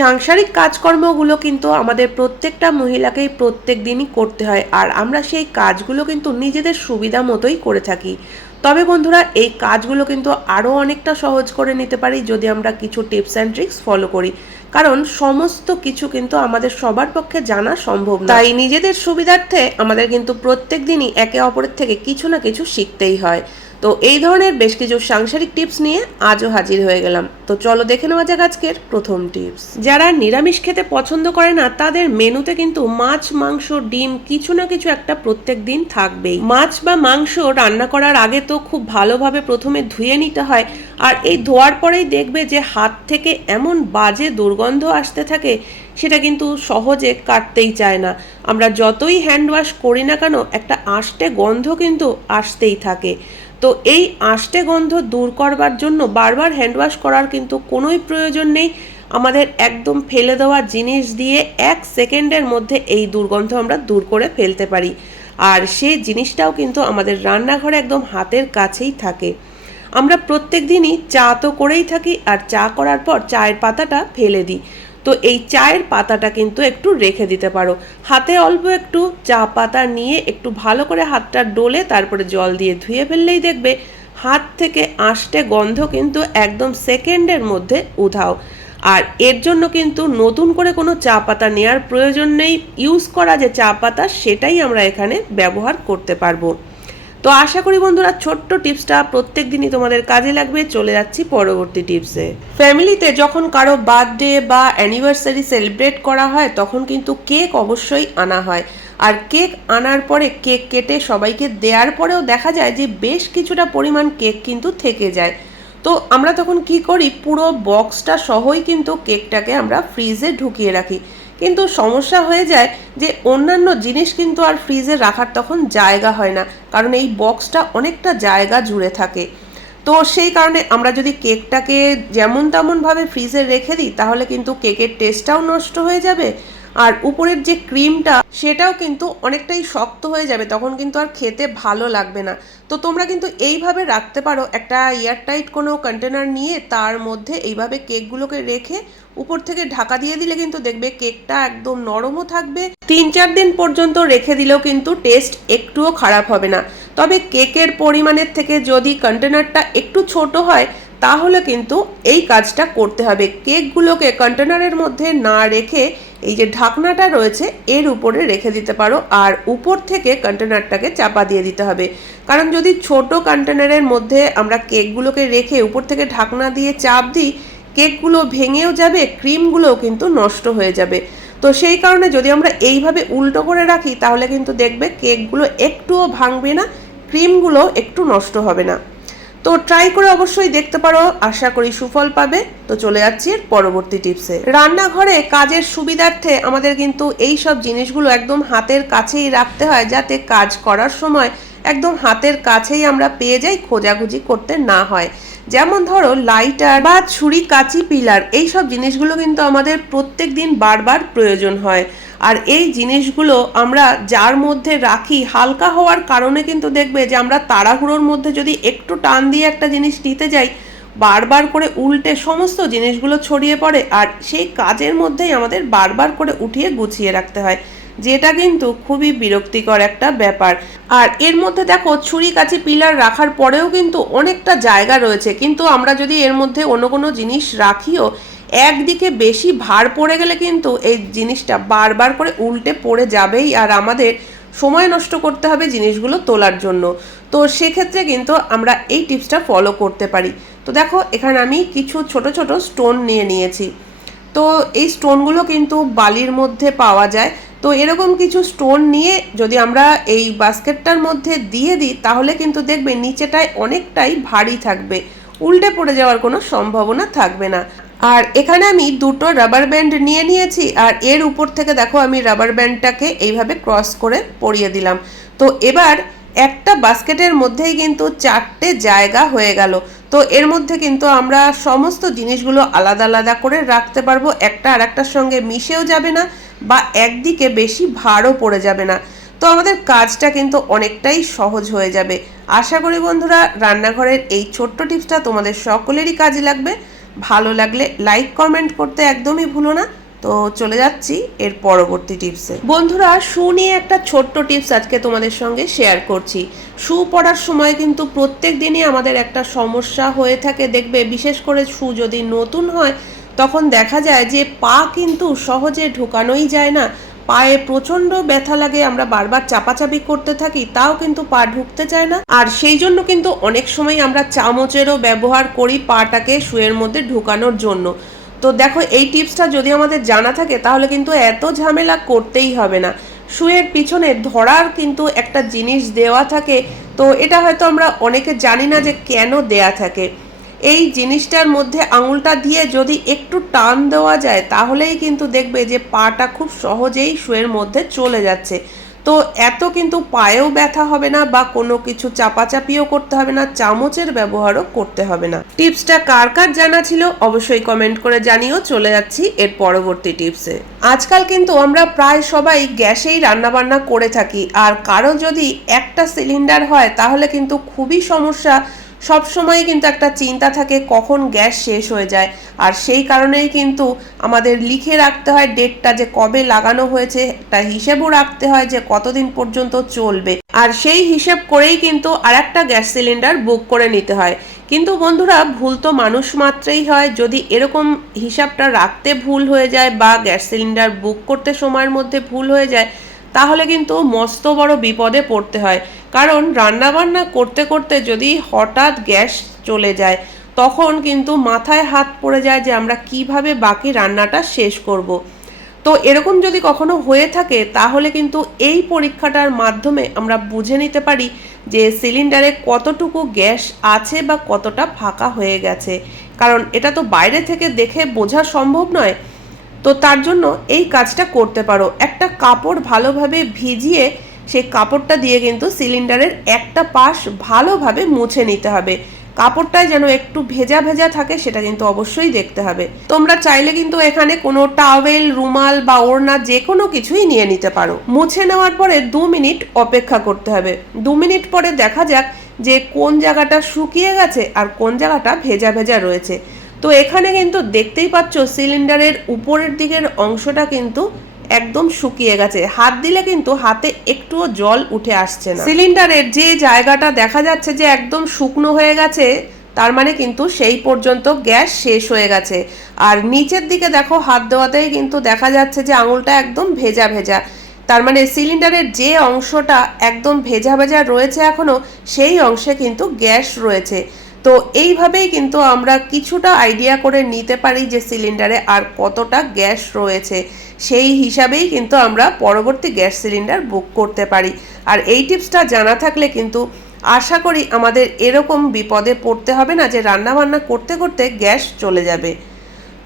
সাংসারিক কাজকর্মগুলো কিন্তু আমাদের প্রত্যেকটা মহিলাকেই প্রত্যেক দিনই করতে হয়। আর আমরা সেই কাজগুলো কিন্তু নিজেদের সুবিধা মতোই করে থাকি। তবে বন্ধুরা, এই কাজগুলো কিন্তু আরও অনেকটা সহজ করে নিতে পারি যদি আমরা কিছু টিপস অ্যান্ড ট্রিক্স ফলো করি। কারণ সমস্ত কিছু কিন্তু আমাদের সবার পক্ষে জানা সম্ভব তাই নিজেদের সুবিধার্থে আমাদের কিন্তু প্রত্যেক দিনই একে অপরের থেকে কিছু না কিছু শিখতেই হয়। তো এই ধরনের বেশ কিছু সাংসারিক টিপস নিয়ে আজও হাজির হয়ে গেলাম। তো চলো দেখে নেওয়া যাক আজকের প্রথম টিপস। যারা নিরামিষ খেতে পছন্দ করে না, তাদের মেনুতে কিন্তু মাছ, মাংস, ডিম কিছু না কিছু একটা প্রত্যেক দিন থাকবেই। মাছ বা মাংস রান্না করার আগে তো খুব ভালোভাবে প্রথমে ধুয়ে নিতে হয় আর এই ধোয়ার পরেই দেখবে যে হাত থেকে এমন বাজে দুর্গন্ধ আসতে থাকে, সেটা কিন্তু সহজে কাটতেই চায় না। আমরা যতই হ্যান্ড ওয়াশ করি না কেন, একটা আষ্টে গন্ধ কিন্তু আসতেই থাকে। তো এই আষ্টে গন্ধ দূর করবার জন্য বারবার হ্যান্ড ওয়াশ করার কিন্তু কোনোই প্রয়োজন নেই। আমাদের একদম ফেলে দেওয়া জিনিস দিয়ে এক সেকেন্ডের মধ্যে এই দুর্গন্ধ আমরা দূর করে ফেলতে পারি। আর সেই জিনিসটাও কিন্তু আমাদের রান্নাঘরে একদম হাতের কাছেই থাকে। আমরা প্রত্যেক দিনই চা তো করেই থাকি, আর চা করার পর চায়ের পাতাটা ফেলে দিই। তো এই চায়ের পাতাটা কিন্তু একটু রেখে দিতে পারো। হাতে অল্প একটু চা পাতা নিয়ে একটু ভালো করে হাতটা ডোলে তারপরে জল দিয়ে ধুয়ে ফেললেই দেখবে হাত থেকে আষ্টে গন্ধ কিন্তু একদম সেকেন্ডের মধ্যে উধাও। আর এর জন্য কিন্তু নতুন করে কোনো চা পাতা নেওয়ার প্রয়োজন নেই। ইউজ করা যে চা পাতা সেটাই আমরা এখানে ব্যবহার করতে পারব। তো আশা করি বন্ধুরা ছোট্ট টিপসটা প্রত্যেক দিনই তোমাদের কাজে লাগবে। চলে যাচ্ছি পরবর্তী টিপসে। ফ্যামিলিতে যখন কারও বার্থডে বা অ্যানিভার্সারি সেলিব্রেট করা হয়, তখন কিন্তু কেক অবশ্যই আনা হয়। আর কেক আনার পরে কেক কেটে সবাইকে দেওয়ার পরেও দেখা যায় যে বেশ কিছুটা পরিমাণ কেক কিন্তু থেকে যায়। তো আমরা তখন কি করি? পুরো বক্সটা সহই কিন্তু কেকটাকে আমরা ফ্রিজে ঢুকিয়ে রাখি। কিন্তু সমস্যা হয়ে যায় যে অন্যান্য জিনিস কিন্তু আর ফ্রিজে রাখার তখন জায়গা হয় না, কারণ এই বক্সটা অনেকটা জায়গা জুড়ে থাকে। তো সেই কারণে আমরা যদি কেকটাকে যেমন তেমনভাবে ফ্রিজে রেখে দিই, তাহলে কিন্তু কেকের টেস্টটাও নষ্ট হয়ে যাবে আর উপরের যে ক্রিমটা, সেটাও কিন্তু অনেকটাই শক্ত হয়ে যাবে, তখন কিন্তু আর খেতে ভালো লাগবে না। তো তোমরা কিন্তু এইভাবে রাখতে পারো, একটা এয়ারটাইট কোনো কন্টেনার নিয়ে তার মধ্যে এইভাবে কেকগুলোকে রেখে উপর থেকে ঢাকা দিয়ে দিলে কিন্তু দেখবে কেকটা একদম নরমও থাকবে। তিন চার দিন পর্যন্ত রেখে দিলেও কিন্তু টেস্ট একটুও খারাপ হবে না। তবে কেকের পরিমাণের থেকে যদি কন্টেনারটা একটু ছোট হয়, তাহলে কিন্তু এই কাজটা করতে হবে। কেকগুলোকে কন্টেনারের মধ্যে না রেখে এই যে ঢাকনাটা রয়েছে, এর উপরে রেখে দিতে পারো। আর উপর থেকে কন্টেনারটাকে চাপা দিয়ে দিতে হবে। কারণ যদি ছোট কন্টেনারের মধ্যে আমরা কেকগুলোকে রেখে উপর থেকে ঢাকনা দিয়ে চাপ দিই, কেকগুলো ভেঙেও যাবে ক্রিমগুলোও কিন্তু নষ্ট হয়ে যাবে। তো সেই কারণে যদি আমরা এইভাবে উল্টো করে রাখি, তাহলে কিন্তু দেখবে কেকগুলো একটুও ভাঙবে না ক্রিমগুলো একটু নষ্ট হবে না। তো ট্রাই করে অবশ্যই দেখতে পারো, আশা করি সুফল পাবে। তো চলে যাচ্ছি এর পরবর্তী টিপসে রান্নাঘরে কাজের সুবিধার্থে আমাদের কিন্তু এই সব জিনিসগুলো একদম হাতের কাছেই রাখতে হয়, যাতে কাজ করার সময় একদম হাতের কাছেই আমরা পেয়ে যাই, খোঁজাখুঁজি করতে না হয়। যেমন ধরো লাইটার বা ছুরি, কাঁচি পিলার এই সব জিনিসগুলো কিন্তু আমাদের প্রত্যেক দিন বারবার প্রয়োজন হয়। আর এই জিনিসগুলো আমরা যার মধ্যে রাখি, হালকা হওয়ার কারণে কিন্তু দেখবে যে আমরা তাড়াহুড়োর মধ্যে যদি একটু টান দিয়ে একটা জিনিস নিতে যাই, বারবার করে উল্টে সমস্ত জিনিসগুলো ছড়িয়ে পড়ে আর সেই কাজের মধ্যেই আমাদের বারবার করে উঠিয়ে গুছিয়ে রাখতে হয়। যেটা কিন্তু খুবই বিরক্তিকর একটা ব্যাপার। আর এর মধ্যে দেখো ছুরি কাছে পিলার রাখার পরেও কিন্তু অনেকটা জায়গা রয়েছে। কিন্তু আমরা যদি এর মধ্যে অন্য কোনো জিনিস রাখিও, একদিকে বেশি ভার পড়ে গেলে কিন্তু এই জিনিসটা বারবার করে উল্টে পড়ে যাবেই আর আমাদের সময় নষ্ট করতে হবে জিনিসগুলো তোলার জন্য। তো সেক্ষেত্রে কিন্তু আমরা এই টিপসটা ফলো করতে পারি। তো দেখো, এখানে আমি কিছু ছোট ছোট স্টোন নিয়ে নিয়েছি। তো এই স্টোনগুলো কিন্তু বালির মধ্যে পাওয়া যায়। তো এরকম কিছু স্টোন নিয়ে যদি আমরা এই বাস্কেটটার মধ্যে দিয়ে দিই, তাহলে কিন্তু দেখবে নিচেটায় অনেকটাই ভারী থাকবে। উল্টে পড়ে যাওয়ার কোনো সম্ভাবনা থাকবে না। আর এখানে আমি দুটো রাবার ব্যান্ড নিয়ে নিয়েছি, আর এর উপর থেকে দেখো আমি রাবার ব্যান্ডটাকে এইভাবে ক্রস করে পরিয়ে দিলাম। তো এবার একটা বাস্কেটের মধ্যেই কিন্তু চারটে জায়গা হয়ে গেল। তো এর মধ্যে কিন্তু আমরা সমস্ত জিনিসগুলো আলাদা আলাদা করে রাখতে পারব। একটা আর একটার সঙ্গে মিশেও যাবে না। বা একদিকে বেশি ভারও পড়ে যাবে না। তো আমাদের কাজটা কিন্তু অনেকটাই সহজ হয়ে যাবে। আশা করি বন্ধুরা, রান্নাঘরের এই ছোট্ট টিপসটা তোমাদের সকলেরই কাজে লাগবে। ভালো লাগলে লাইক কমেন্ট করতে একদমই ভুলো না। তো চলে যাচ্ছি এর পরবর্তী টিপসে। বন্ধুরা শু নিয়ে একটা ছোট্ট টিপস আজকে তোমাদের সঙ্গে শেয়ার করছি। শু পরার সময় কিন্তু প্রত্যেক দিনই আমাদের একটা সমস্যা হয়ে থাকে। দেখবে, বিশেষ করে শু যদি নতুন হয় তখন দেখা যায় যে পা কিন্তু সহজে ঢুকানোই যায় না। পায়ে প্রচণ্ড ব্যথা লাগে, আমরা বারবার চাপাচাপি করতে থাকি, তাও কিন্তু পা ঢুকতে চায় না। আর সেই জন্য কিন্তু অনেক সময় আমরা চামচেরও ব্যবহার করি পাটাকে শুয়ের মধ্যে ঢুকানোর জন্য। তো দেখো, এই টিপসটা যদি আমাদের জানা থাকে, তাহলে কিন্তু এত ঝামেলা করতেই হবে না। শুয়ের পিছনে ধরার কিন্তু একটা জিনিস দেওয়া থাকে। তো এটা হয়তো আমরা অনেকে জানি না যে কেন দেয়া থাকে। এই জিনিসটার মধ্যে আঙুলটা দিয়ে যদি একটু টান দেওয়া যায়, তাহলেই কিন্তু দেখবে যে পাটা খুব সহজেই শুয়ের মধ্যে চলে যাচ্ছে। তো এত কিন্তু পায়েও ব্যথা হবে না বা কোনো কিছু চাপাচাপিও করতে হবে না, চামচের ব্যবহারও করতে হবে না। টিপসটা কার কার জানা ছিল অবশ্যই কমেন্ট করে জানিও। চলে যাচ্ছি এর পরবর্তী টিপসে। আজকাল কিন্তু আমরা প্রায় সবাই গ্যাসেই রান্নাবান্না করে থাকি, আর কারও যদি একটা সিলিন্ডার হয়, তাহলে কিন্তু খুবই সমস্যা সব সময় কিন্তু একটা চিন্তা থাকে কখন গ্যাস শেষ হয়ে যায়। আর সেই কারণেই কিন্তু আমাদের লিখে রাখতে হয় ডেটটা যে কবে লাগানো হয়েছে, একটা হিসেবও রাখতে হয় যে কতদিন পর্যন্ত চলবে। আর সেই হিসেব করেই কিন্তু আর একটা গ্যাস সিলিন্ডার বুক করে নিতে হয়। কিন্তু বন্ধুরা, ভুল তো মানুষ মাত্রেই হয়। যদি এরকম হিসাবটা রাখতে ভুল হয়ে যায় বা গ্যাস সিলিন্ডার বুক করতে সময়ের মধ্যে ভুল হয়ে যায়, তাহলে কিন্তু মস্ত বড় বিপদে পড়তে হয়। কারণ রান্নাবান্না করতে করতে যদি হঠাৎ গ্যাস চলে যায়, তখন কিন্তু মাথায় হাত পড়ে যায় যে আমরা কীভাবে বাকি রান্নাটা শেষ করব। তো এরকম যদি কখনো হয়ে থাকে, তাহলে কিন্তু এই পরীক্ষাটার মাধ্যমে আমরা বুঝে নিতে পারি যে সিলিন্ডারে কতটুকু গ্যাস আছে বা কতটা ফাঁকা হয়ে গেছে। কারণ এটা তো বাইরে থেকে দেখে বোঝা সম্ভব নয়। তো তার জন্য এই কাজটা করতে পারো। একটা কাপড় ভালোভাবে ভিজিয়ে সেই কাপড়টা দিয়ে কিন্তু সিলিন্ডারের একটা পাশ ভালোভাবে মুছে নিতে হবে। কাপড়টায় যেন একটু ভেজা ভেজা থাকে সেটা কিন্তু অবশ্যই দেখতে হবে। তোমরা চাইলে কিন্তু এখানে কোনো টাওয়েল, রুমাল বা ওড়না যে কোনো কিছুই নিয়ে নিতে পারো। মুছে নেওয়ার পরে দু মিনিট অপেক্ষা করতে হবে। দু মিনিট পরে দেখা যাক যে কোন জায়গাটা শুকিয়ে গেছে আর কোন জায়গাটা ভেজা ভেজা রয়েছে। তো এখানে কিন্তু দেখতেই পাচ্ছ সিলিন্ডারের উপরের দিকের অংশটা কিন্তু একদম শুকিয়ে গেছে। হাত দিলে কিন্তু হাতে একটুও জল উঠে আসছে না। সিলিন্ডারের যে জায়গাটা দেখা যাচ্ছে যে একদম শুকনো হয়ে গেছে, তার মানে কিন্তু সেই পর্যন্ত গ্যাস শেষ হয়ে গেছে। আর নিচের দিকে দেখো, হাত দেওয়াতেই কিন্তু দেখা যাচ্ছে যে আঙুলটা একদম ভেজা ভেজা। তার মানে সিলিন্ডারের যে অংশটা একদম ভেজা ভেজা রয়েছে এখনও, সেই অংশে কিন্তু গ্যাস রয়েছে। তো এইভাবেই কিন্তু আমরা কিছুটা আইডিয়া করে নিতে পারি যে সিলিন্ডারে আর কতটা গ্যাস রয়েছে। সেই হিসাবেই কিন্তু আমরা পরবর্তী গ্যাস সিলিন্ডার বুক করতে পারি। আর এই টিপসটা জানা থাকলে কিন্তু আশা করি আমাদের এরকম বিপদে পড়তে হবে না যে রান্নাবান্না করতে করতে গ্যাস চলে যাবে।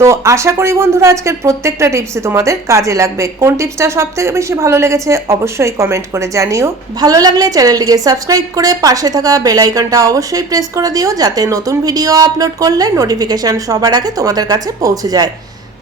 তো আশা করি বন্ধুরা আজকের প্রত্যেকটা টিপসই তোমাদের কাজে লাগবে। কোন টিপসটা সব থেকে বেশি ভালো লেগেছে অবশ্যই কমেন্ট করে জানিও। ভালো লাগলে চ্যানেলটিকে সাবস্ক্রাইব করে পাশে থাকা বেল আইকনটা অবশ্যই প্রেস করে দিও যাতে নতুন ভিডিও আপলোড করলে নোটিফিকেশান সবার আগে তোমাদের কাছে পৌঁছে যায়।